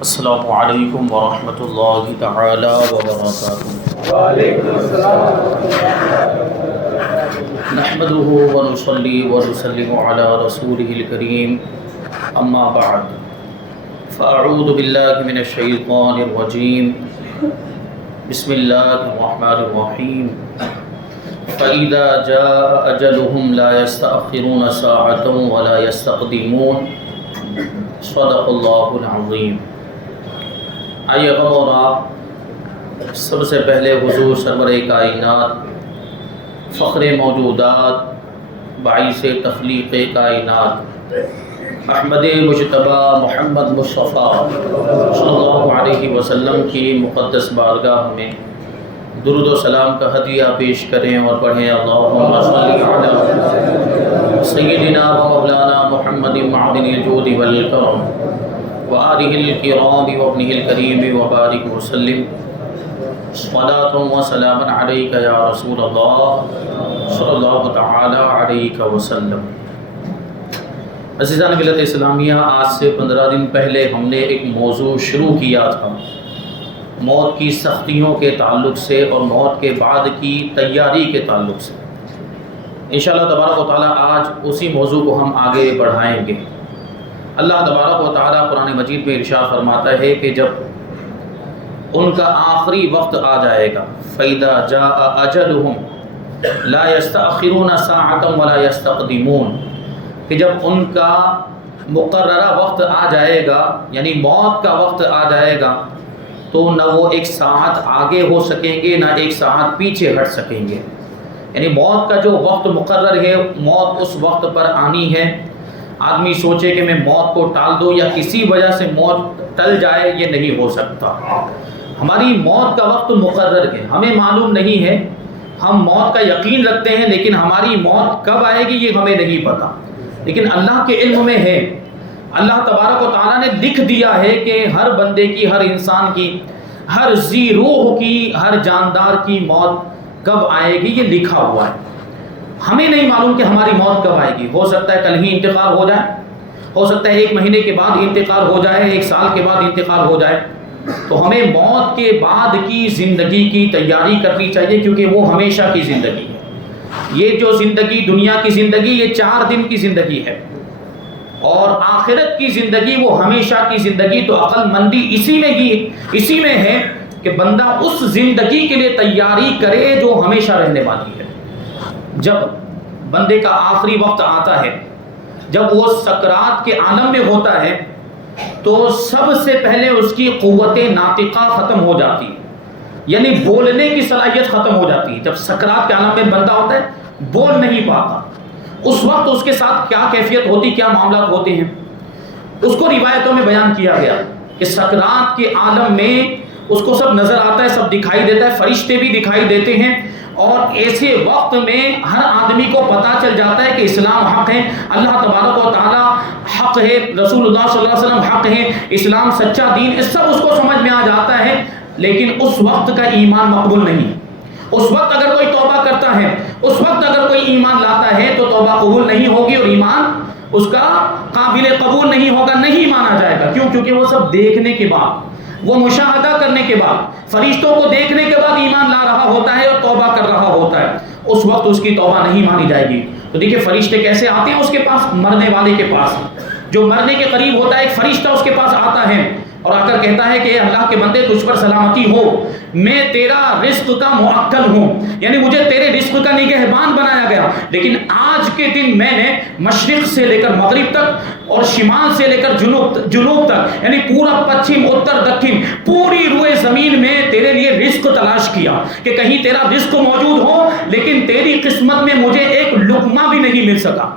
السلام علیکم ورحمۃ اللہ تعالی وبرکاتہ۔ وعلیکم السلام۔ نحمده ونصلی ونسلم علی رسولہ الکریم، اما بعد فاعوذ باللہ من الشیطان الرجیم، بسم اللہ الرحمن الرحیم۔ فَإِذَا جَاءَ أَجَلُهُمْ لَا يَسْتَأْخِرُونَ سَاعَةً وَلَا يَسْتَقْدِمُونَ۔ صدق اللہ العظیم۔ آئیے غم اور آپ سب سے پہلے حضور سرور کائنات، فخر موجودات، باعث تخلیق کائنات، احمد مجتبی محمد مصطفیٰ صلی اللہ علیہ وسلم کی مقدس بارگاہ میں درود و سلام کا ہدیہ پیش کریں اور پڑھیں اللہم صلی علی سیدنا و مولانا محمد معدن الجود والکرم وآلہ الکرام وابنہ الکریم وبارک وسلم۔ صلاۃ و سلام علیک یا رسول اللہ صلی اللہ تعالی علیہ وسلم۔ عزیزان ملت اسلامیہ، آج سے 15 دن پہلے ہم نے ایک موضوع شروع کیا تھا موت کی سختیوں کے تعلق سے اور موت کے بعد کی تیاری کے تعلق سے۔ انشاءاللہ تبارک و تعالیٰ آج اسی موضوع کو ہم آگے بڑھائیں گے۔ اللہ تبارک و تعالیٰ قرآن مجید میں ارشاد فرماتا ہے کہ جب ان کا آخری وقت آ جائے گا، فَإِذَا جَاءَ أَجَلُهُمْ لَا يَسْتَأْخِرُونَ سَاعَةً وَلَا يَسْتَقْدِمُونَ، کہ جب ان کا مقررہ وقت آ جائے گا، یعنی موت کا وقت آ جائے گا، تو نہ وہ ایک ساعت آگے ہو سکیں گے نہ ایک ساعت پیچھے ہٹ سکیں گے۔ یعنی موت کا جو وقت مقرر ہے، موت اس وقت پر آنی ہے۔ آدمی سوچے کہ میں موت کو ٹال دوں یا کسی وجہ سے موت ٹل جائے، یہ نہیں ہو سکتا۔ ہماری موت کا وقت مقرر ہے، ہمیں معلوم نہیں ہے۔ ہم موت کا یقین رکھتے ہیں لیکن ہماری موت کب آئے گی یہ ہمیں نہیں پتا، لیکن اللہ کے علم میں ہے۔ اللہ تبارک و تعالیٰ نے لکھ دیا ہے کہ ہر بندے کی، ہر انسان کی، ہر ذی روح کی، ہر جاندار کی موت کب آئے گی یہ لکھا ہوا ہے۔ ہمیں نہیں معلوم کہ ہماری موت کب آئے گی۔ ہو سکتا ہے کل ہی انتقال ہو جائے، ہو سکتا ہے 1 مہینے کے بعد انتقال ہو جائے، 1 سال کے بعد انتقال ہو جائے۔ تو ہمیں موت کے بعد کی زندگی کی تیاری کرنی چاہیے، کیونکہ وہ ہمیشہ کی زندگی ہے۔ یہ جو زندگی، دنیا کی زندگی، یہ 4 دن کی زندگی ہے، اور آخرت کی زندگی وہ ہمیشہ کی زندگی۔ تو عقل مندی اسی میں ہے کہ بندہ اس زندگی کے لیے تیاری کرے جو ہمیشہ رہنے والی ہے۔ جب بندے کا آخری وقت آتا ہے، جب وہ سکرات کے عالم میں ہوتا ہے، تو سب سے پہلے اس کی قوت ناطقہ ختم ہو جاتی ہے، یعنی بولنے کی صلاحیت ختم ہو جاتی ہے۔ جب سکرات کے عالم میں بندہ ہوتا ہے، بول نہیں پاتا۔ اس وقت اس کے ساتھ کیا کیفیت ہوتی، کیا معاملات ہوتے ہیں، اس کو روایتوں میں بیان کیا گیا کہ سکرات کے عالم میں اس کو سب نظر آتا ہے، سب دکھائی دیتا ہے، فرشتے بھی دکھائی دیتے ہیں، اور ایسے وقت میں ہر آدمی کو پتہ چل جاتا ہے کہ اسلام حق ہے، اللہ تبارک و تعالی حق ہے، رسول اللہ صلی اللہ علیہ وسلم حق ہے، اسلام سچا دین ہے، سب اس کو سمجھ میں آ جاتا ہے۔ لیکن اس وقت کا ایمان مقبول نہیں۔ اس وقت اگر کوئی توبہ کرتا ہے، اس وقت اگر کوئی ایمان لاتا ہے تو توبہ قبول نہیں ہوگی، اور ایمان اس کا قابل قبول نہیں ہوگا، نہیں مانا جائے گا۔ کیوں؟ کیونکہ وہ سب دیکھنے کے بعد، وہ مشاہدہ کرنے کے بعد، فرشتوں کو دیکھنے کے بعد ایمان لا رہا ہوتا ہے اور توبہ کر رہا ہوتا ہے، اس وقت اس کی توبہ نہیں مانی جائے گی۔ تو دیکھیں فرشتے کیسے آتے ہیں اس کے پاس، مرنے والے کے پاس، جو مرنے کے قریب ہوتا ہے ایک فرشتہ اس کے پاس آتا ہے اور آ کر کہتا ہے کہ اے اللہ کے بندے تجھ پر سلامتی ہو، میں تیرا رزق کا موکل ہوں، یعنی مجھے تیرے رزق کا نگہبان بنایا گیا، لیکن آج کے دن میں نے مشرق سے لے کر مغرب تک اور شمال سے لے کر جنوب تک، یعنی پورا پچھم اتر دکن، پوری روئے زمین میں تیرے لیے رزق تلاش کیا کہ کہیں تیرا رزق موجود ہو، لیکن تیری قسمت میں مجھے ایک لقمہ بھی نہیں مل سکا۔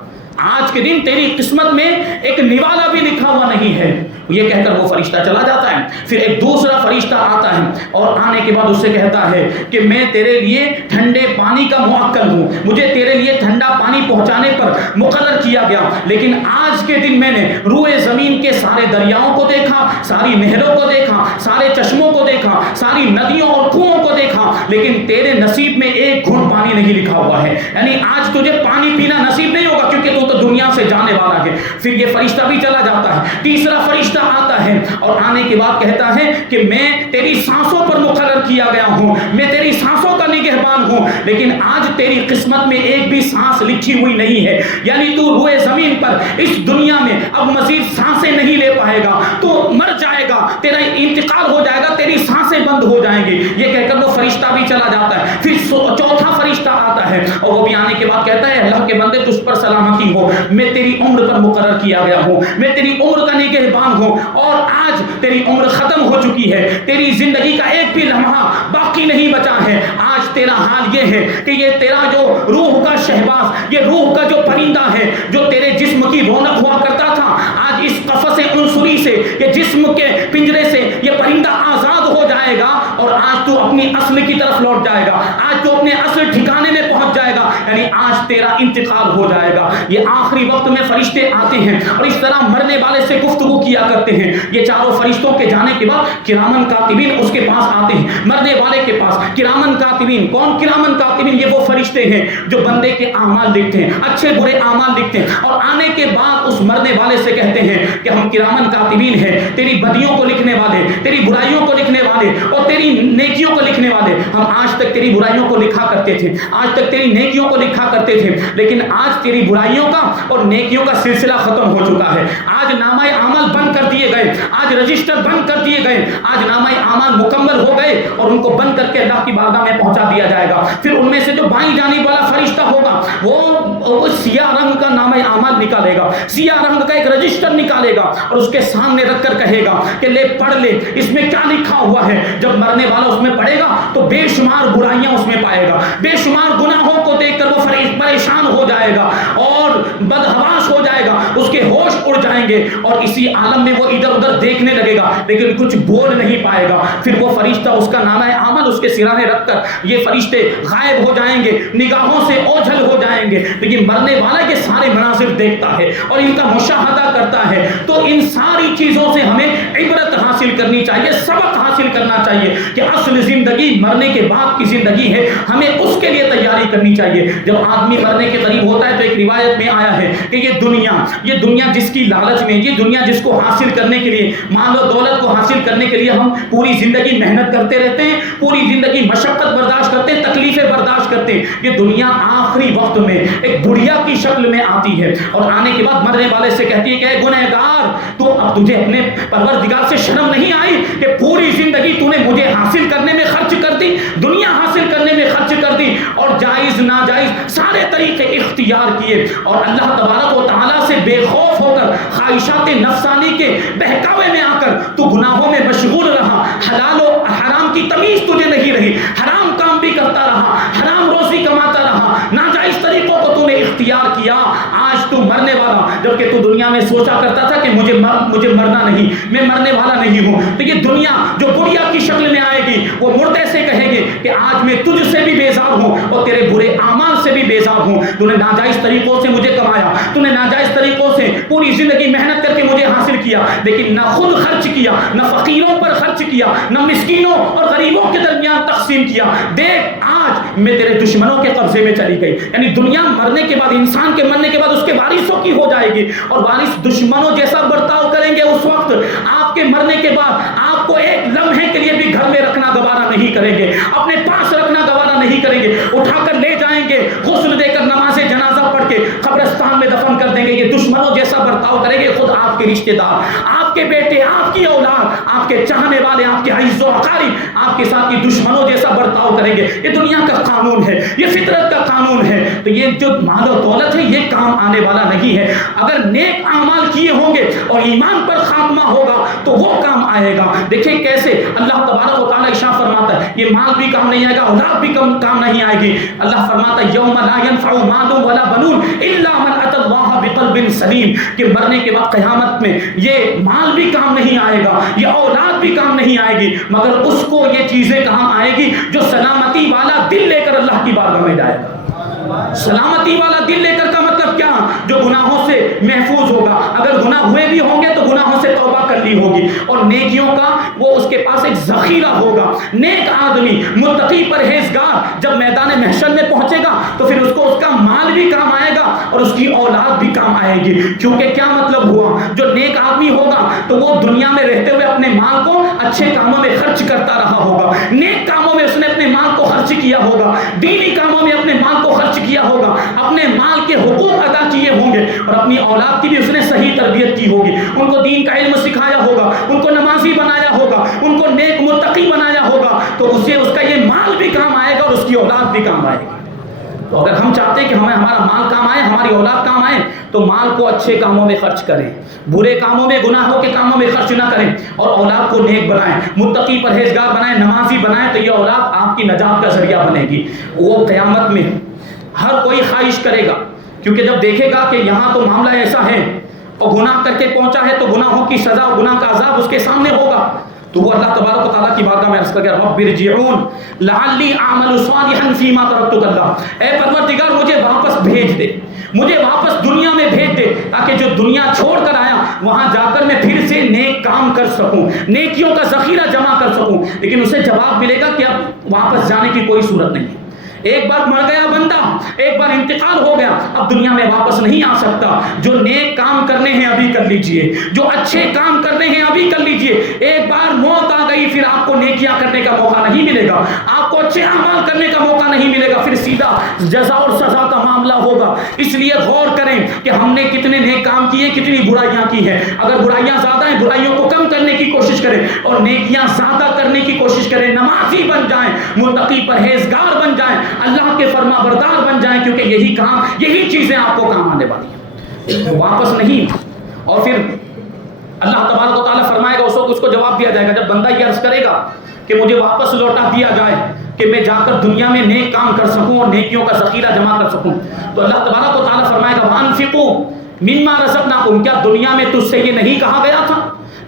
آج کے دن تیری قسمت میں ایک نوالا بھی لکھا ہوا نہیں ہے۔ یہ کہہ کر وہ فرشتہ چلا جاتا ہے۔ پھر ایک دوسرا فرشتہ آتا ہے اور آنے کے بعد اس سے کہتا ہے کہ میں تیرے لیے ٹھنڈے پانی کا موکل ہوں، مجھے تیرے لیے ٹھنڈا پانی پہنچانے پر مقرر کیا گیا، لیکن آج کے دن میں نے روئے زمین کے سارے دریاؤں کو دیکھا، ساری نہروں کو دیکھا، سارے چشموں کو دیکھا، ساری ندیوں اور کنووں کو دیکھا، لیکن تیرے نصیب میں ایک گھونٹ پانی نہیں لکھا ہوا ہے، یعنی آج تجھے پانی پینا نصیب نہیں ہوگا کیونکہ تو دنیا سے جانے والا ہے۔ پھر یہ فرشتہ بھی چلا جاتا ہے۔ تیسرا فرشتہ فرشتہ آتا ہے اور آنے کے بعد کہتا ہے کہ میں تیری سانسوں پر مقرر کیا گیا ہوں، میں تیری سانسوں کا نگہبان ہوں، لیکن آج تیری قسمت میں ایک بھی سانس لکھی ہوئی نہیں ہے، یعنی تو روئے زمین پر اس دنیا میں اب مزید سانسیں نہیں لے پائے گا، تو مر جائے گا، تیرا انتقال ہو جائے گا، تیری سانسیں بند ہو جائیں گی۔ یہ کہہ کر وہ فرشتہ بھی چلا جاتا ہے۔ پھر چوتھا فرشتہ آتا ہے اور وہ بھی آنے کے بعد کہتا ہے اللہ کے بندے تجھ پر سلامتی ہو، میں تیری عمر پر مقرر کیا گیا ہوں، میں تیری عمر کا نگہبان ہوں، اور آج تیری عمر ختم ہو چکی ہے، تیری زندگی کا ایک بھی لمحہ باقی نہیں بچا ہے۔ آج تیرا حال یہ ہے کہ یہ تیرا جو روح کا شہباز، یہ روح کا جو پرندہ ہے جو تیرے جسم کی رونق ہوا کرتا تھا، آج اس قفس عنصری سے، یہ جسم کے پنجرے سے یہ پرندہ آزاد ہو جائے گا اور آج تو اپنی اصل کی طرف لوٹ جائے گا، آج تو اپنے اصل ٹھکانے میں پہنچ جائے گا، یعنی آج تیرا انتقال ہو جائے گا۔ یہ آخری وقت میں فرشتے آتے ہیں اور اس طرح مرنے والے سے گفتگو کیا کرتے ہیں۔ یہ چاروں فرشتوں کے جانے کے بعد کرامن کاتبین اس کے پاس آتے ہیں، مرنے والے کے پاس۔ کرامن کاتبین کون؟ کرامن کاتبین یہ وہ فرشتے ہیں جو بندے کے اعمال لکھتے ہیں، اچھے برے اعمال لکھتے ہیں، اور آنے کے بعد اس مرنے والے سے کہتے ہیں کہ ہم کرامن کاتبین ہیں، تیری بدیوں کو لکھنے والے، تیری برائیوں کو لکھنے والے اور تیری نیکیوں کو لکھنے والے۔ ہم آج تک تیری برائیوں کو لکھا کرتے تھے، آج تک تیری نیکیوں کو لکھا کرتے تھے، لیکن آج تیری برائیوں کا اور نیکیوں کا سلسلہ ختم ہو چکا ہے۔ آج نامہ اعمال بند کر دیے گئے، آج رجسٹر بند کر دیے گئے، آج نامہ اعمال مکمل ہو گئے اور ان کو بند کر کے اللہ کی بارگاہ میں پہنچا دیا جائے گا۔ پھر ان میں سے جو بائیں جانب والا فرشتہ ہوگا وہ سیاہ رنگ کا نامہ اعمال نکالے گا، سیاہ رنگ کا ایک رجسٹر نکالے گا اور اس کے سامنے رکھ کر کہے گا کہ لے پڑھ لے اس میں کیا لکھا ہوا ہے۔ جب مرنے والا اس میں پڑھے گا تو بے شمار برائیاں اس میں پائے گا، بے شمار گناہوں کو دیکھ کر وہ پریشان ہو جائے گا اور بدحواس ہو جائے گا، اس کے ہوش اڑ جائیں گے اور اسی عالم میں وہ ادھر ادھر دیکھنے لگے گا لیکن کچھ بول نہیں پائے گا۔ پھر وہ فرشتہ اس کا نامہ اعمال اس کے سرانے رکھ کر یہ فرشتے غائب ہو جائیں گے، نگاہوں سے اوجھل ہو جائیں گے، لیکن مرنے والا یہ سارے مناظر دیکھتا ہے اور ان کا مشاہدہ کرتا ہے۔ تو ان ساری چیزوں سے ہمیں عبرت حاصل کرنی چاہیے، سبق حاصل کرنا چاہیے کہ اصل زندگی مرنے کے بعد کی زندگی ہے، ہمیں اس کے لیے تیاری کرنی چاہیے۔ جب آدمی مرنے کے قریب ہوتا ہے تو ایک روایت میں آیا ہے کہ یہ دنیا جس کی لالچ میں، یہ دنیا جس کو حاصل کرنے کے لیے، مال و دولت کو حاصل کرنے کے لیے ہم پوری زندگی محنت کرتے رہتے ہیں، پوری زندگی مشقت برداشت کرتے ہیں، تکلیفیں برداشت کرتے ہیں، یہ دنیا آخری وقت میں ایک بڑھیا کی شکل میں آتی ہے اور آنے کے بعد مرنے والے سے کہتی ہے کہ اے گنہگار، تو اب تجھے اپنے پروردگار سے شرم نہیں آئی کہ پوری زندگی تو نے مجھے حاصل کرنے میں خرچ کر دی، دنیا حاصل کرنے میں خرچ کر دی اور جائز ناجائز سارے طریقے اختیار کیے اور اللہ تبارک و تعالیٰ سے بے خوف ہو کر خواہشات نفسانی کے بہکاوے میں آ کر تو گناہوں میں مشغول رہا، حلال و حرام کی تمیز تجھے نہیں رہی، حرام کام بھی کرتا رہا، حرام روزی کماتا رہا، ناجائز طریقوں کو تو نے اختیار کیا۔ آج تو مرنے والا، جبکہ تو دنیا میں سوچا کرتا تھا کہ مجھے مرنا نہیں، میں مرنے والا نہیں ہوں، تو یہ دنیا جو بڑھیا کی شکل میں آئے گی وہ مردے سے کہے گی کہ آج میں تجھ سے بھی بیزار ہوں اور تیرے برے اعمال سے بھی بیزار ہوں، تو نے ناجائز طریقوں سے مجھے کمایا، تو نے ناجائز طریقوں سے پوری زندگی محنت کر کے مجھے حاصل کیا، لیکن نہ خود خرچ کیا، نہ فقیروں پر خرچ کیا، نہ مسکینوں اور غریبوں کے درمیان تقسیم کیا، دیکھ آج میں تیرے دشمنوں کے قبضے میں چلی گئی۔ یعنی دنیا مرنے کے بعد، انسان کے مرنے کے بعد اس کے وارثوں کی ہو جائے گی اور وارث دشمنوں جیسا برتاؤ کریں گے۔ اس وقت آپ کے مرنے کے بعد آپ کو ایک لمحے کے لیے بھی گھر میں رکھنا گوارا نہیں کریں گے، اپنے پاس رکھنا گوارا نہیں کریں گے، اٹھا کر لے جائیں گے، غسل دے کر نماز جنازہ پڑھ کے قبرستان میں دفن کر دیں گے۔ یہ دشمنوں جیسا برتاؤ کریں گے، خود آپ کے رشتہ دار، آپ کے بیٹے، آپ کی اولاد، آپ کے چاہنے والے، آپ کے عزیز و اقارب آپ کے ساتھ یہ دشمنوں جیسا برتاؤ کریں گے۔ یہ دنیا کا قانون ہے، یہ فطرت کا قانون ہے۔ تو یہ جو مال و دولت ہے یہ کام آنے والا نہیں ہے۔ اگر نیک اعمال کیے ہوں گے اور ایمان پر خاتمہ ہوگا تو وہ کام آئے گا۔ دیکھیں کیسے اللہ تبارک و تعالیٰ ارشاد فرماتا ہے یہ مال بھی کام نہیں آئے گا، اولاد بھی کام نہیں آئے گی۔ اللہ فرماتا ہے یوم لا ينفع مال ولا بنون الا من اتى الله بقلب سلیم، کہ مرنے کے بعد قیامت میں یہ مال بھی کام نہیں آئے گا، یہ اولاد بھی کام نہیں آئے گی، مگر اس کو یہ چیزیں کام آئے گی جو سلامتی والا دل لے کر اللہ کی بارگاہ میں جائے گا۔ سلامتی والا دل لے کر کا مطلب کیا؟ جو گناہوں سے محفوظ ہوگا، اگر گناہ ہوئے بھی ہوں گے تو گناہوں سے توبہ کر لی ہوگی اور نیکیوں کا وہ اس کے پاس ایک ذخیرہ ہوگا. نیک آدمی متقی پرہیزگار جب میدان محشر میں پہنچے گا تو پھر اس کو اس کا مال بھی کام آئے گا اور اس کی اولاد بھی کام آئے گی. کیونکہ کیا مطلب ہوا, جو نیک آدمی ہوگا تو وہ دنیا میں رہتے ہوئے اپنے مال کو اچھے کاموں میں خرچ کرتا رہا ہوگا, نیک کاموں میں اس نے اپنے مال کو خرچ کیا ہوگا, دینی کاموں میں اپنے مال کو خرچ کیا ہوگا, اپنے مال کے حقوق ادا کیے ہوں گے اور اپنی اولاد کی بھی اس نے صحیح تربیت کی ہوگی, ان کو دین کا علم سکھایا ہوگا, ان کو نمازی بنایا ہوگا, ان کو نیک متقی بنایا ہوگا, تو اسے اس کا یہ مال بھی کام آئے گا اور اس کی اولاد بھی کام آئے گی. تو اگر ہم چاہتے ہیں کہ ہمیں ہمارا مال کام آئے, ہماری اولاد کام آئے, تو مال کو اچھے کاموں میں خرچ کریں, برے کاموں میں گناہوں کے کاموں میں خرچ نہ کریں, اور اولاد کو نیک بنائیں, متقی پرہیزگار بنائیں, نمازی بنائیں, تو یہ اولاد آپ کی نجات کا ذریعہ بنے گی. وہ قیامت میں ہر کوئی خواہش کرے گا, کیونکہ جب دیکھے گا کہ یہاں تو معاملہ ایسا ہے اور گناہ کر کے پہنچا ہے تو گناہوں کی سزا, گناہ کا عذاب اس کے سامنے ہوگا, تو وہ اللہ تبارک و تعالیٰ کی بارگاہ میں عرض کر کے رب ارجعون لعلی اعمل صالحا فیما ترکت اللہ, اے پروردگار مجھے واپس بھیج دے, مجھے واپس دنیا میں بھیج دے, تاکہ جو دنیا چھوڑ کر آیا وہاں جا کر میں پھر سے نیک کام کر سکوں, نیکیوں کا ذخیرہ جمع کر سکوں. لیکن اسے جواب ملے گا کہ اب واپس جانے کی کوئی صورت نہیں. ایک بار مر گیا بندہ, ایک بار انتقال ہو گیا, اب دنیا میں واپس نہیں آ سکتا. جو نیک کام کرنے ہیں ابھی کر لیجئے, جو اچھے کام کرنے ہیں ابھی کر لیجئے. ایک بار موت آ گئی پھر آپ کو نیکیاں کرنے کا موقع نہیں ملے گا, آپ کو اچھے اعمال کرنے کا موقع نہیں ملے گا, پھر سیدھا جزا اور سزا کا معاملہ ہوگا. اس لیے غور کریں کہ ہم نے کتنے نیک کام کیے, کتنی برائیاں کی ہیں. اگر برائیاں زیادہ ہیں, برائیوں کو کم کرنے کی کوشش کریں اور نیکیاں زیادہ کرنے کی کوشش کریں. نمازی بن جائیں, متقی پرہیزگار بن جائیں, اللہ کے فرما بردار بن جائیں, کیونکہ یہی کام, یہی چیزیں آپ کو کام آنے والی ہیں, واپس نہیں. اور پھر اللہ تبارک و تعالیٰ فرمائے گا, اس کو جواب دیا جائے گا. جب بندہ یہ عرض کرے گا کہ مجھے واپس لوٹا دیا جائے کہ میں جا کر دنیا میں نیک کام کر سکوں اور نیکیوں کا ذخیرہ جمع کر سکوں, تو اللہ تبارک و تعالیٰ فرمائے گا وانفقوا مما رزقناکم, کیا دنیا میں تجھ سے یہ نہیں کہا گیا تھا؟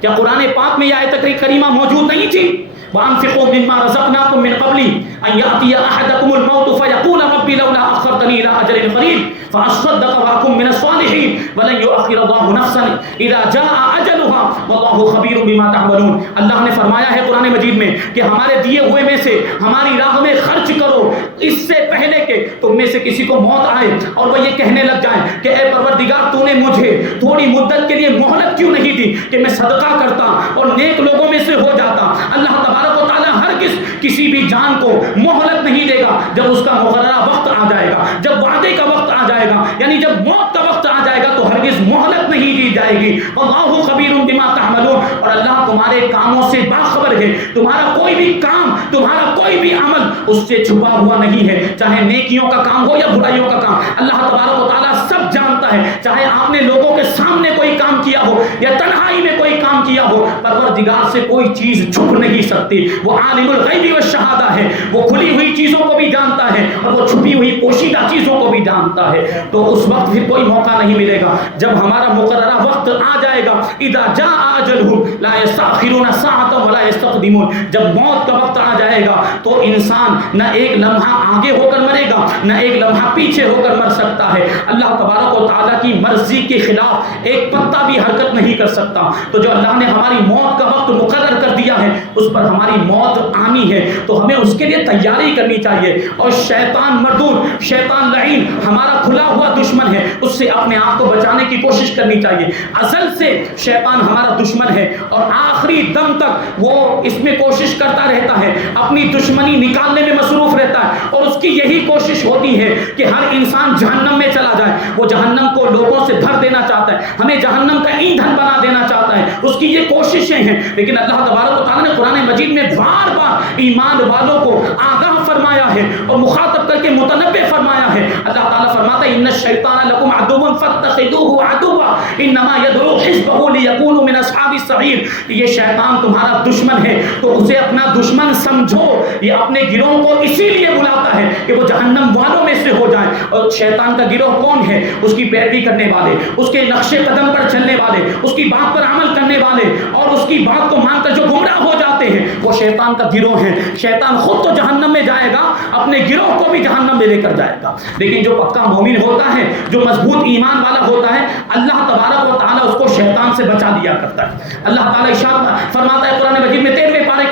کیا قرآن پاک میں یہ آیت کریمہ موجود نہیں تھی؟ وانفقوا مما رزقناکم من قبل ان یأتی احدکم الموت فیقول ربی لولا اخرتنی الى اجل قریب فاصدق واکن من الصالحین ولن یؤخر اللہ نفسا اذا جاء اجلها واللہ خبیر بما تعملون. اللہ نے فرمایا ہے قرآن مجید میں کہ ہمارے دیے ہوئے میں سے ہماری راہ میں خرچ کرو, اس سے پہلے کہ تم میں سے کسی کو موت آئے اور وہ یہ کہنے لگ جائے کہ اے پروردگار تو نے مجھے تھوڑی مدت کے لیے مہلت کیوں نہیں دی کہ میں صدقہ کرتا اور نیک لوگوں میں سے ہو جاتا. اللہ تبارک و تعالیٰ ہرگز کسی بھی جان کو مہلت نہیں دے گا جب اس کا مقررہ وقت آ جائے گا, جب وعدے کا وقت آ جائے گا, یعنی جب موت کا وقت آ جائے گا تو ہرگز مہلت نہیں دی جائے گی. اللہ خبیر بما تعملون, اور اللہ تمہارے کاموں سے باخبر ہے. تمہارا کوئی بھی کام, تمہارا کوئی بھی عمل اس سے چھپا ہوا نہیں ہے, چاہے نیکیوں کا کام ہو یا برائیوں کا کام. اللہ تبارک و تعالیٰ سب جانتا ہے, چاہے آپ نے لوگوں کے سامنے کوئی کام کیا ہو یا تنہائی میں کوئی کام کیا ہو, پروردگار سے کوئی چیز چھپ نہیں سکتی. وہ عالم الغیب والشہادہ ہے, وہ کھلی ہوئی چیزوں کو بھی جانتا ہے اور وہ چھپی ہوئی پوشیدہ چیزوں کو بھی جانتا ہے. تو اس وقت پھر کوئی موقع نہیں ملے گا. جب ہمارا مقررہ وقت آ جائے گا, اذا جاء اجلهم لا يستأخرون ساعة ولا يستقدمون, جب موت کا وقت آ جائے گا تو انسان نہ ایک لمحہ آگے ہو کر مرے گا نہ ایک لمحہ پیچھے ہو کر مر سکتا ہے. اللہ تبارک و تعالیٰ کی مرضی کے خلاف ایک پتا بھی حرکت نہیں کر سکتا. تو جو اللہ نے ہماری موت کا وقت مقرر کر دیا ہے اس پر ہماری موت آنی ہے, تو ہمیں اس کے لیے تیاری کرنی چاہیے. اور شیطان مردود, شیطان لعین ہمارا کھلا ہوا دشمن ہے, اس سے اپنے آپ کو بچانے کی کوشش کرنی چاہیے. ازل سے شیطان ہمارا دشمن ہے اور آخری دم تک وہ اس میں کوشش کرتا رہتا ہے, اپنی دشمنی نکالنے میں مصروف رہتا ہے, اور اس کی یہی کوشش ہوتی ہے کہ ہر انسان جہنم میں چلا جائے. وہ جہنم کو لوگوں سے بھر دینا چاہتا ہے, ہمیں جہنم کا ایندھن بنا دینا چاہتا ہے, اس کی یہ کوششیں ہیں. لیکن اللہ تبارک و تعالیٰ نے قرآن مجید میں بار بار ایمان والوں کو آگاہ فرمایا ہے اور مخاطب کر کے متنبہ فرمایا ہے. اللہ تعالیٰ فرماتا ہے ان الشیطان لکم عدو فاتخذوه عدوا انما يدعو حزبه ليكونوا من اصحاب السعیر. یہ شیطان تمہارا دشمن ہے تو اسے اپنا دشمن سمجھو. یہ اپنے گروہ کو اسی لیے بلاتا ہے کہ وہ جہنم والوں میں سے ہو جائیں. اور شیطان کا گروہ کون ہے؟ اس کی پیروی کرنے والے, اس کے نقش قدم پر چلنے والے, اس کی بات پر عمل کرنے والے اور اس کی بات کو مان کر جو گمراہ ہو جاتے ہیں, وہ شیطان کا گروہ ہے. شیطان خود تو جہنم میں جائے گا, اپنے گروہ کو بھی جہنم میں لے کر جائے گا. لیکن جو پکا مومن ہوتا ہے, جو مضبوط ایمان والا ہوتا ہے, اللہ تبارک و تعالیٰ اس کو شیطان سے بچا لیا کرتا ہے. اللہ تعالیٰ ارشاد فرماتا ہے قرآن مجید میں 13ویں پارے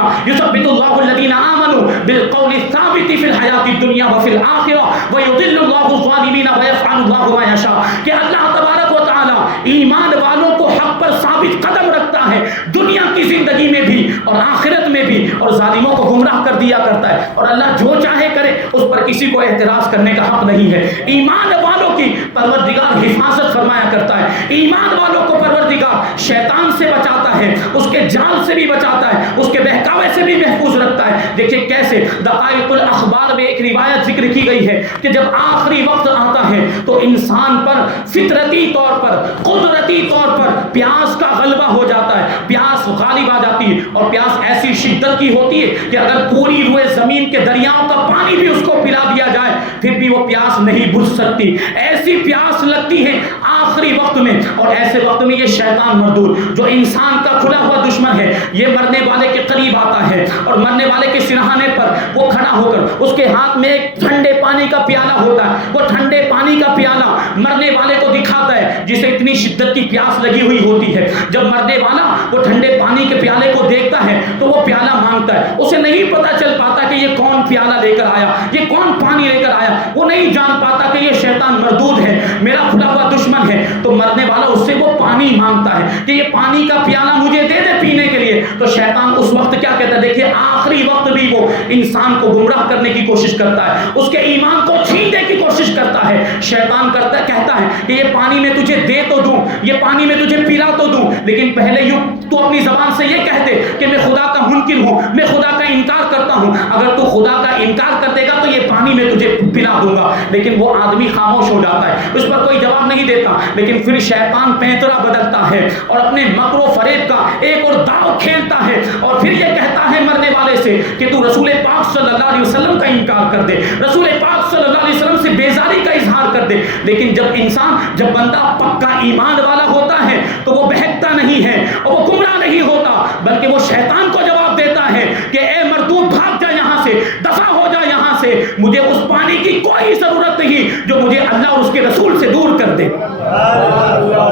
تسلیما یثبت اللہ الذین آمنوا بالقول الثابت فی الحیاۃ الدنیا وفی الآخرہ ویضل اللہ الظالمین ویفعل اللہ ما یشاء، کہ اللہ تبارک و تعالی ایمان والوں کو حق پر ثابت قدم رکھتا ہے دنیا کی زندگی میں بھی اور آخرت میں بھی، اور ظالموں کو گمراہ کر دیا کرتا ہے، اور اللہ جو چاہے کرے، اس پر کسی کو اعتراض کرنے کا حق نہیں ہے۔ ایمان والوں کی پروردگار حفاظت فرمایا کرتا ہے، ایمان والوں کو پروردگار شیطان سے بچاتا ہے، اس کے جال سے بھی بچاتا ہے، اس کے بہکاوے سے بھی محفوظ رکھتا ہے۔ دیکھیں کیسے دقائق الاخبار میں ایک روایت ذکر کی گئی ہے کہ جب آخری وقت آتا ہے تو انسان پر فطرتی طور پر، قدرتی طور پر پیاس کا غلبہ ہو جاتا ہے، پیاس غالب آ جاتی ہے، اور پیاس ایسی شدت کی ہوتی ہے کہ اگر پوری روئے زمین کے دریاؤں کا پانی بھی اس کو پلا دیا جائے پھر بھی وہ پیاس نہیں بجھ سکتی، ایسی پیاس لگتی ہے آخری وقت میں۔ اور ایسے وقت میں یہ شیطان مردود جو انسان کا کھلا ہوا دشمن ہے، یہ مرنے والے کے قریب آتا ہے اور مرنے والے کے سرہانے پر وہ کھڑا ہو کر اس کے ہاتھ میں ایک ٹھنڈے پانی کا پیالہ ہوتا ہے، وہ ٹھنڈے پانی کا پیالہ مرنے والے کو دکھاتا ہے جسے اتنی شدت کی پیاس لگی ہوئی ہوتی ہے۔ جب مرنے والا وہ ٹھنڈے پانی کے پیالے کو دیکھتا ہے تو وہ پیالہ مانگتا ہے، اسے نہیں پتا چل پاتا کہ یہ کون پیالہ لے کر آیا، یہ کون پانی لے کر آیا، وہ نہیں جان پاتا کہ یہ شیطان مردود ہے، میرا کھلا ہوا دشمن ہے۔ تو مرنے والا اس سے وہ پانی مانگتا ہے کہ یہ پانی کا پیالہ مجھے دے دے پینے کے لیے، تو شیطان اس وقت کیا کہتا ہے؟ دیکھیے آخری وقت بھی وہ انسان کو گمراہ کرنے کی کوشش کرتا ہے، اس کے ایمان کو چھیننے کی کوشش کرتا ہے۔ شیطان کہتا ہے کہ یہ پانی میں تجھے دے تو دوں، یہ پانی میں تجھے پلا تو دوں، لیکن پہلے یوں تو اپنی زبان سے یہ کہہ دے کہ میں خدا کا منکر ہوں، میں خدا کا انکار کرتا ہوں۔ اگر تو خدا کا انکار کر دے گا تو یہ پانی میں تجھے پلا دوں گا۔ لیکن وہ آدمی خاموش ہو جاتا ہے، اس پر کوئی جواب نہیں دیتا۔ لیکن پھر شیطان پینترا بدلتا ہے اور اپنے مکر و فریب کا ایک اور داؤ کھیلتا ہے، اور پھر یہ کہتا ہے مرنے والے سے کہ تو رسول پاک صلی اللہ علیہ وسلم کا انکار کر دے، رسول پاک صلی اللہ علیہ وسلم سے بیزاری کا اظہار کر دے۔ لیکن جب بندہ پکا ایمان والا ہوتا ہے تو وہ بہکتا نہیں ہے اور وہ گمراہ نہیں ہوتا، بلکہ وہ شیطان کو جواب دیتا ہے کہ اے مردود بھاگ جا یہاں سے، دفع ہو جا یہاں سے، مجھے اس پانی کی کوئی ضرورت نہیں جو مجھے اللہ اور اس کے رسول سے دور کر دے،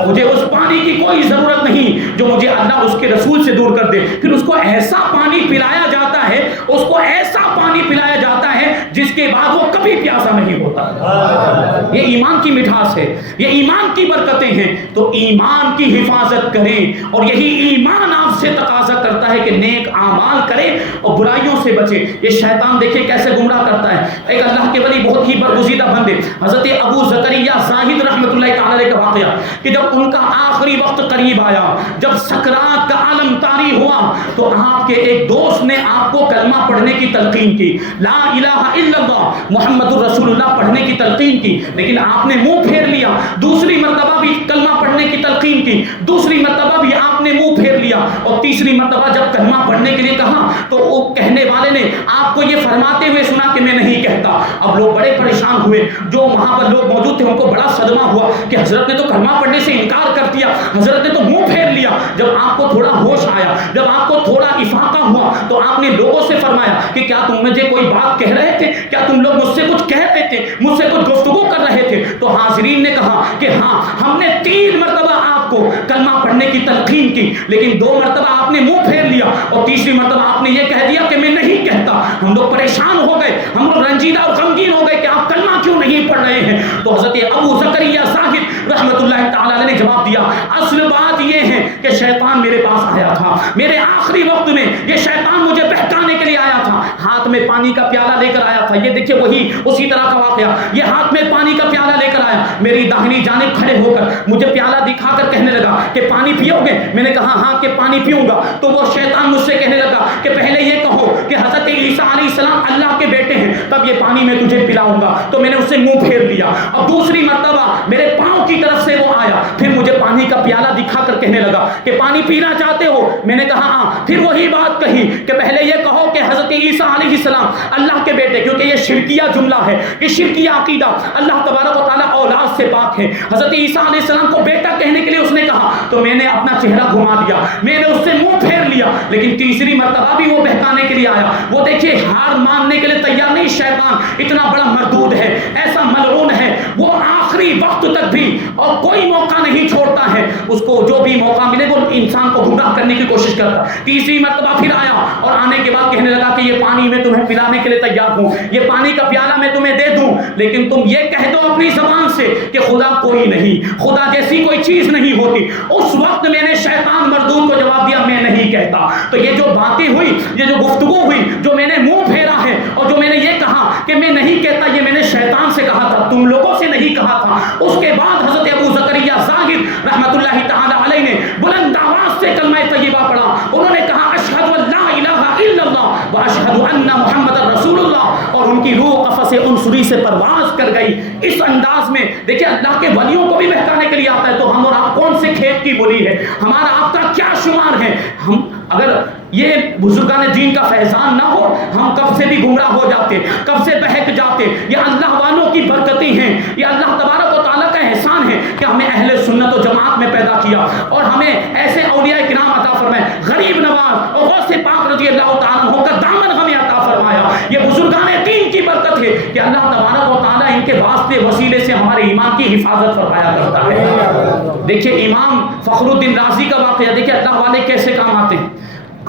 مجھے اس پانی کی کوئی ضرورت نہیں جو مجھے اللہ اور اس کے رسول سے دور کر دے۔ پھر اس کو ایسا پانی پلایا جاتا ہے، اس کو ایسا پانی پلایا جاتا ہے جس کے بعد وہ کبھی پیاسا نہیں ہوتا۔ یہ ایمان کی مٹھاس ہے، یہ ایمان کی برکتیں ہیں۔ تو ایمان کی حفاظت کریں، اور یہی ایمان آپ سے تقاضا کرتا ہے کہ نیک اعمال کریں اور برائیوں سے بچیں۔ یہ شیطان دیکھیں کیسے گمراہ کرتا ہے۔ ایک اللہ کے ولی بہت ہی برگزیدہ بندے حضرت ابو زکریا زاہد رحمۃ اللہ تعالی علیہ کا واقعہ کہ جب ان کا آخری وقت قریب آیا، جب سکرات کا عالم طاری ہوا، تو آپ کے ایک دوست نے آپ کو کلمہ پڑھنے کی تلقین کی، لا الہ الا اللہ محمد الرسول اللہ پڑھنے کی تلقین کی، لیکن آپ نے منہ پھیر لیا۔ دوسری مرتبہ بھی کلمہ پڑھنے کی تلقین کی، دوسری مرتبہ بھی آپ نے منہ پھیر لیا، اور تیسری مرتبہ جب کلمہ پڑھنے کے لیے کہا تو وہ کہنے والے نے آپ کو یہ فرماتے ہوئے سنا کہ میں نہیں کہتا۔ اب لوگ بڑے پریشان ہوئے، جو وہاں پر لوگ موجود تھے ان کو بڑا صدمہ ہوا کہ حضرت نے تو کلمہ پڑھنے سے انکار کر دیا، حضرت نے تو منہ پھیر لیا۔ جب آپ کو تھوڑا ہوش آیا، جب آپ کو تھوڑا افاقہ ہوا، تو آپ نے لوگوں سے فرمایا کہ کیا تم مجھے کوئی بات کہہ رہے تھے، کیا تم لوگ مجھ سے کچھ کہہ رہے تھے، مجھ سے کچھ گفتگو کر رہے تھے؟ تو حاضرین نے کہا کہ ہاں، ہم نے 3 مرتبہ آپ کو کلمہ پڑھنے کی تلقین کی، لیکن 2 مرتبہ آپ نے منہ پھیر لیا، اور تیسری مرتبہ آپ نے یہ کہہ دیا کہ میں نہیں کہتا۔ ہم لوگ پریشان ہو گئے، ہم لوگ رنجیدہ اور غمگین ہو گئے کہ آپ کلمہ کیوں نہیں پڑھ رہے ہیں؟ تو حضرت ابو زکریا زاہد رحمۃ اللہ تعالی علیہ نے جواب دیا، اصل بات یہ ہے کہ شیطان میرے پاس آیا تھا، میرے آخری وقت میں یہ شیطان مجھے بہکانے کے لیے آیا تھا، ہاتھ میں پانی کا پیالہ لے کر آیا تھا۔ یہ دیکھیے وہی اسی طرح کا واقعہ، یہ ہاتھ میں پانی کا پیالہ لے کر آیا، میری داہنی جانب کھڑے ہو کر مجھے پیالہ دکھا کر کہنے لگا کہ پانی پیو گے؟ میں نے کہا ہاں کہ پانی پیوں گا۔ تو وہ شیطان مجھ سے کہنے لگا کہ پہلے یہ کہو کہ حضرت عیسیٰ علیہ السلام اللہ کے بیٹے ہیں، تب یہ پانی میں تجھے پلاؤں گا۔ تو میں نے اس سے منہ پھیر لیا، اور دوسری مرتبہ میرے پاؤں کی طرف سے وہ آیا، پھر مجھے پانی کا پیالہ دکھا کر کہنے لگا کہ پانی پینا چاہتے ہو؟ میں نے کہا ہاں۔ پھر وہی بات کہی کہ پہلے یہ کہو کہ حضرت عیسیٰ علیہ السلام اللہ کے بیٹے، کیونکہ یہ شرکیہ جملہ ہے، یہ شرکیہ عقیدہ، اللہ تبارک و تعالیٰ اولاد سے پاک ہے۔ حضرت عیسیٰ علیہ السلام کو بیٹا کہنے کے لیے اس نے کہا، تو میں نے اپنا چہرہ گھما دیا، میں نے اس سے منہ پھیر لیا، لیکن تیسری مرتبہ بھی وہ بہکانے کے لیے آیا۔ وہ دیکھیے ہار ماننے کے لیے تیار نہیں، شیطان اتنا بڑا مردود ہے، ایسا ملعون ہے، وہ آخری وقت تک بھی اور کوئی موقع نہیں چھوڑتا ہے، اس کو جو بھی موقع ملے وہ انسان کو گمراہ کرنے کی کوشش کرتا ہے۔ تیسری مرتبہ پھر آیا اور آنے کے بعد کہنے لگا کہ یہ پانی میں تمہیں پلانے کے لیے تیار ہوں، یہ پانی کا پیالہ میں تمہیں دے دوں، لیکن تم یہ کہہ دو اپنی زبان سے کہ خدا کوئی نہیں، خدا جیسی کوئی چیز نہیں ہوتی۔ اس وقت میں نے شیطان مردود کو جواب دیا میں نہیں کہتا۔ تو یہ جو باتیں ہوئی، یہ جو گفتگو ہوئی، جو میں نے منہ پھیرا ہے اور جو میں نے یہ کہا کہ میں نہیں کہتا، یہ میں نے شیطان سے کہا تھا، تم لوگوں سے نہیں کہا تھا۔ اس کے بعد حضرت ابو زکریا زاہد رحمۃ اللہ تعالی علیہ نے بلند آواز سے کلمہ طیبہ پڑھا، انہوں نے کہا اشہد ان لا الہ الا اللہ واشہد ان محمد رسول اللہ، اور ان کی روح قفس عنصری سے پرواز کر گئی۔ اس انداز میں دیکھیں اللہ کے ولیوں کو بھی بہکانے کے لیے آتا ہے، تو ہم اور آپ کون سے کھیت کی بولی ہے، ہمارا آپ کا کیا شمار ہے؟ ہم اگر یہ بزرگان دین کا فیضان نہ ہو ہم کب سے بھی گمراہ ہو جاتے، کب سے بہک جاتے۔ یہ اللہ والوں کی برکتیں ہیں، یہ اللہ تبارک و تعالیٰ کا احسان ہے کہ ہمیں اہل سنت و جماعت میں پیدا کیا اور ہمیں ایسے اولیاء کرام عطا فرمائے، غریب نواز اور غوث پاک رضی اللہ تعالیٰ عنہ کا دامن ہمیں عطا فرمایا۔ یہ بزرگان دین کی برکت ہے کہ اللہ تبارک و تعالیٰ ان کے واسطے وسیلے سے ہمارے ایمان کی حفاظت فرمایا کرتا ہے۔ دیکھیے امام فخر الدین رازی کا واقعہ، دیکھیے اللہ والے کیسے کام آتے ہیں۔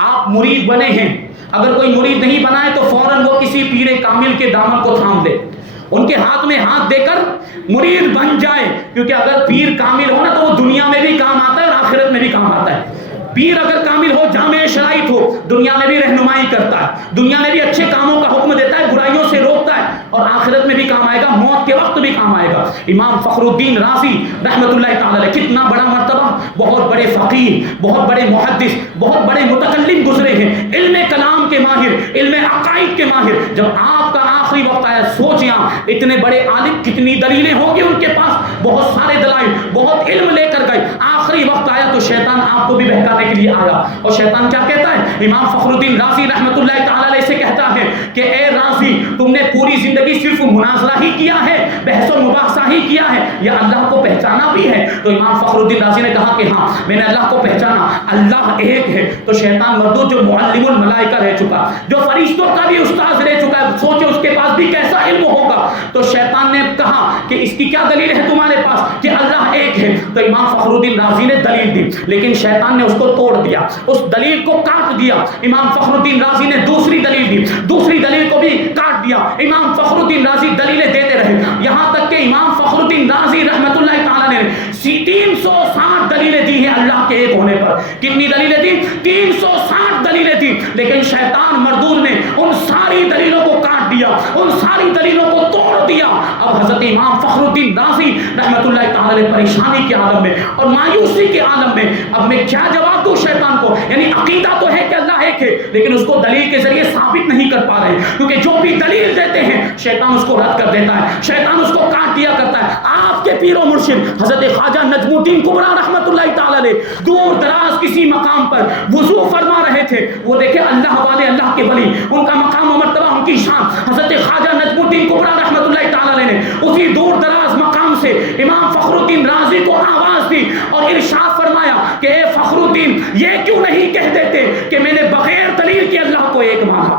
آپ مرید بنے ہیں، اگر کوئی مرید نہیں بنا ہے تو فوراً وہ کسی پیر کامل کے دامن کو تھام لے، ان کے ہاتھ میں ہاتھ دے کر مرید بن جائے، کیونکہ اگر پیر کامل ہو نا تو وہ دنیا میں بھی کام آتا ہے اور آخرت میں بھی کام آتا ہے۔ پیر اگر کامل ہو، جامع شرائط ہو، دنیا میں بھی رہنمائی کرتا ہے، دنیا میں بھی اچھے کاموں کا حکم دیتا ہے، برائیوں سے روکتا ہے، اور آخرت میں بھی کام آئے گا، موت کے وقت بھی کام آئے گا۔ امام فخر الدین رازی رحمۃ اللہ تعالی علیہ کتنا بڑا مرتبہ، بہت بڑے فقیہ، بہت بڑے محدث، بہت بڑے متکلم گزرے ہیں، علم کلام کے ماہر، علم عقائد کے ماہر۔ جب آپ کا آخری وقت آیا، سوچیں اتنے بڑے عالم کتنی دلیلیں ہوں گی ان کے پاس، بہت سارے دلائل، بہت علم لے کر گئے، آخری وقت آیا تو شیطان آپ کو بھی بہکانے کے لیے آیا، اور شیطان کیا کہتا ہے؟ امام فخر الدین رازی رحمۃ اللہ تعالی علیہ سے کہتا ہے کہ اے رازی، تم نے پوری زندگی صرف مناظرہ ہی کیا ہے، بحث و مباحثہ ہی کیا ہے، یا اللہ کو پہچانا بھی ہے؟ تو امام فخر الدین رازی نے کہا کہ ہاں میں نے اللہ کو پہچانا، اللہ ایک ہے۔ تو شیطان مردود جو معلم الملائکہ رہ چکا، جو فرشتوں کا بھی استاد رہ چکا ہے، سوچے اس کے پاس بھی کیسا علم ہوگا۔ تو شیطان نے کہا کہ اس کی کیا دلیل ہے تمہارے پاس کہ اللہ ایک ہے؟ تو امام فخر الدین رازی نے دلیل دی، لیکن شیطان نے اس کو توڑ دیا، اس دلیل کو کاٹ دیا۔ امام فخر الدین رازی نے دوسری دلیل دی، دوسری دلیل کو بھی کاٹ دیا۔ امام فخر الدین رازی دلیلیں دیتے رہے، یہاں تک کہ امام فخر الدین رازی رحمۃ اللہ تعالی نے 360 دلیلیں دی ہیں اللہ کے ایک ہونے پر۔ کتنی دلیلیں دی؟ 360 دلیلیں دی، لیکن شیطان مردود نے ان ساری دلیلوں کو کاٹ دیا، ان ساری دلیلوں کو توڑ دیا۔ اب حضرت امام فخر الدین رازی رحمۃ اللہ تعالی نے پریشانی کے عالم میں اور مایوسی کے عالم میں، اب میں کیا جواب دوں شیطان کو؟ یعنی عقیدہ تو ہے کہ اللہ ایک ہے، لیکن اس کو دلیل کے ذریعے ثابت نہیں کر پا رہے، کیونکہ جو بھی دلیل دیتے ہیں شیطان اس کو رد کر دیتا ہے، شیطان اس کو کاٹ دیا کرتا ہے۔ آپ کے پیر و مرشد حضرت خواجہ نجم الدین کبریٰ رحمۃ اللہ تعالی علیہ دور دراز کسی مقام پر وضو فرما رہے تھے، وہ دیکھیں اللہ والے، اللہ کے ولی، ان کا مقام و مرتبہ، ان کی شان، حضرت خواجہ نجم الدین کبریٰ رحمۃ اللہ تعالی علیہ نے اسی دور دراز مقام سے امام فخر الدین رازی کو آواز دی اور ارشاد فرمایا کہ اے فخر الدین، یہ کیوں نہیں کہہ دیتے کہ میں نے بغیر دلیل کے اللہ کو ایک مانا،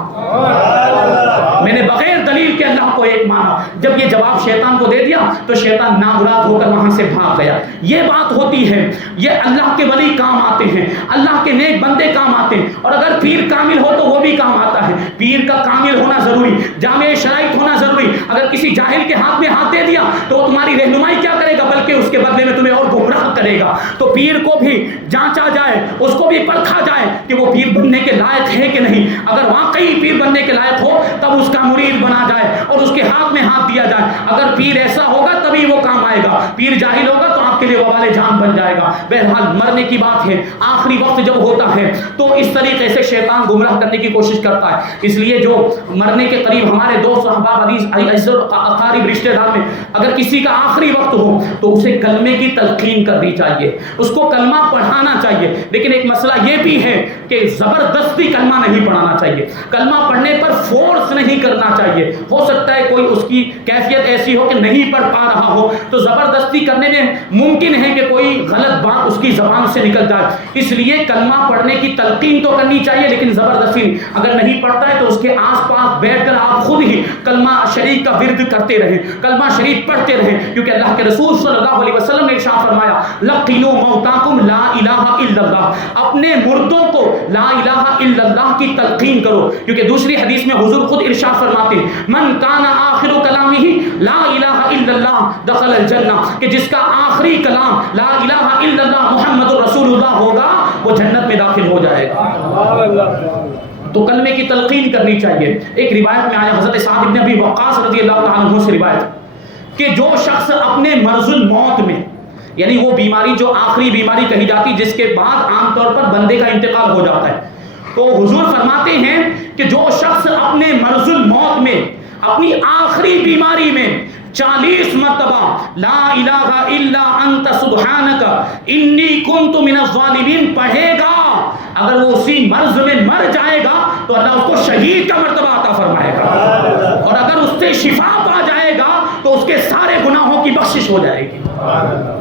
میں نے بغیر دلیل کے اللہ کو ایک مانا۔ جب یہ جواب شیطان کو دے دیا تو شیطان نامراد ہو کر وہاں سے بھاگ گیا۔ یہ بات ہوتی ہے، یہ اللہ کے ولی کام آتے ہیں، اللہ کے نیک بندے کام آتے ہیں، اور اگر پیر کامل ہو تو وہ بھی کام آتا ہے۔ پیر کا کامل ہونا ضروری، جامع شرائط ہونا ضروری۔ اگر کسی جاہل کے ہاتھ میں ہاتھ دے دیا تو وہ تمہاری رہنمائی کیا کرے گا، بلکہ اس کے بدلے میں تمہیں اور گمراہ کرے گا۔ تو پیر کو بھی جانچا جائے، اس کو بھی پرکھا جائے کہ وہ پیر بننے کے لائق ہے کہ نہیں۔ اگر واقعی پیر بننے کے لائق ہو تب اس کا مرید بنا جائے اور اس کے ہاتھ میں ہاتھ دیا جائے۔ اگر پیر ایسا ہوگا تبھی وہ کام آئے گا، پیر جاہل ہوگا تو آپ کے لیے وبال جان بن جائے گا۔ بہرحال مرنے کی بات ہے، آخری وقت جب ہوتا ہے تو اس طریقے سے شیطان گمراہ کرنے کی کوشش کرتا ہے۔ اس لیے جو مرنے کے قریب ہمارے دوست احباب عزیز اقارب رشتہ دار میں اگر کسی کا آخری وقت ہو تو اسے کلمے کی تلقین کرنی چاہیے، اس کو کلمہ پڑھانا چاہیے، لیکن ایک مسئلہ یہ بھی ہے کہ زبردستی کلمہ نہیں پڑھانا چاہیے، کلمہ پڑھنے پر فورس نہیں کرنا چاہیے۔ ہو سکتا ہے کوئی اس کی کیفیت ایسی ہو کہ نہیں پڑھ پا رہا ہو تو زبردستی کرنے میں ممکن ہے کہ کوئی غلط بات اس کی زبان سے نکل جائے. اس لیے کلمہ پڑھنے کی تلقین تو کرنی چاہیے لیکن زبردستی اگر نہیں پڑھتا ہے تو اس کے آس پاس بیٹھ کر آپ خود ہی کلمہ شریف کا ورد کرتے رہیں, کلمہ شریف پڑھتے رہیں, کیونکہ اللہ کے رسول صلی اللہ علیہ وسلم نے ارشاد فرمایا لقنوا موتاکم لا الہ الا اللہ, اپنے مردوں کو لا الہ الا اللہ کی تلقین کرو, کیونکہ دوسری حدیث میں حضور خود ارشاد فرماتے ہیں من کان آخر کلامہ لا الہ الا اللہ دخل الجنہ, کہ جس کا آخری کلام لا الہ الا اللہ محمد رسول اللہ ہوگا وہ جنت میں داخل ہو جائے گا. تو کلمے کی تلقین کرنی چاہیے. ایک روایت میں آیا حضرت سعد بن ابی وقاص رضی اللہ تعالیٰ عنہ سے روایت کہ جو شخص اپنے مرض الموت میں, یعنی وہ بیماری جو آخری بیماری کہی جاتی جس کے بعد عام طور پر بندے کا انتقال ہو جاتا ہے, تو حضور فرماتے ہیں کہ جو شخص اپنے مرض الموت میں اپنی آخری بیماری میں 40 مرتبہ لا الہ الا انت سبحانک انی کنت من الظالمین پڑھے گا, اگر وہ اسی مرض میں مر جائے گا تو اللہ اس کو شہید کا مرتبہ عطا فرمائے گا, اور اگر اس سے شفا پا جائے گا تو اس کے سارے گناہوں کی بخشش ہو جائے گی.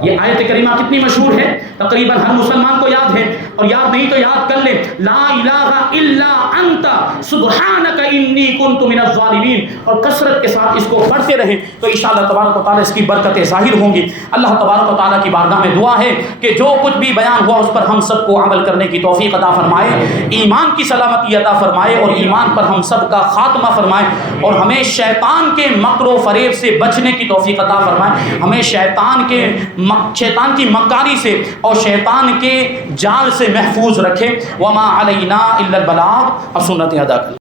یہ آیت کریمہ کتنی مشہور ہے, تقریباً ہر مسلمان کو یاد ہے, اور یاد نہیں تو یاد کر لے لا الہ الا انت سبحانک انی کنت من الظالمین, اور کثرت کے ساتھ اس کو پڑھتے رہیں تو انشاءاللہ تبارک و تعالیٰ اس کی برکتیں ظاہر ہوں گی. اللہ تبارک و تعالیٰ کی بارگاہ میں دعا ہے کہ جو کچھ بھی بیان ہوا اس پر ہم سب کو عمل کرنے کی توفیق عطا فرمائے, ایمان کی سلامتی عطا فرمائے, اور ایمان پر ہم سب کا خاتمہ فرمائے, اور ہمیں شیطان کے مکر و فریب سے بچنے کی توفیق عطا فرمائے, ہمیں شیطان کی مکاری سے اور شیطان کے جال سے محفوظ رکھے. وما علینا الا البلاغ, اور سنت ادا کر.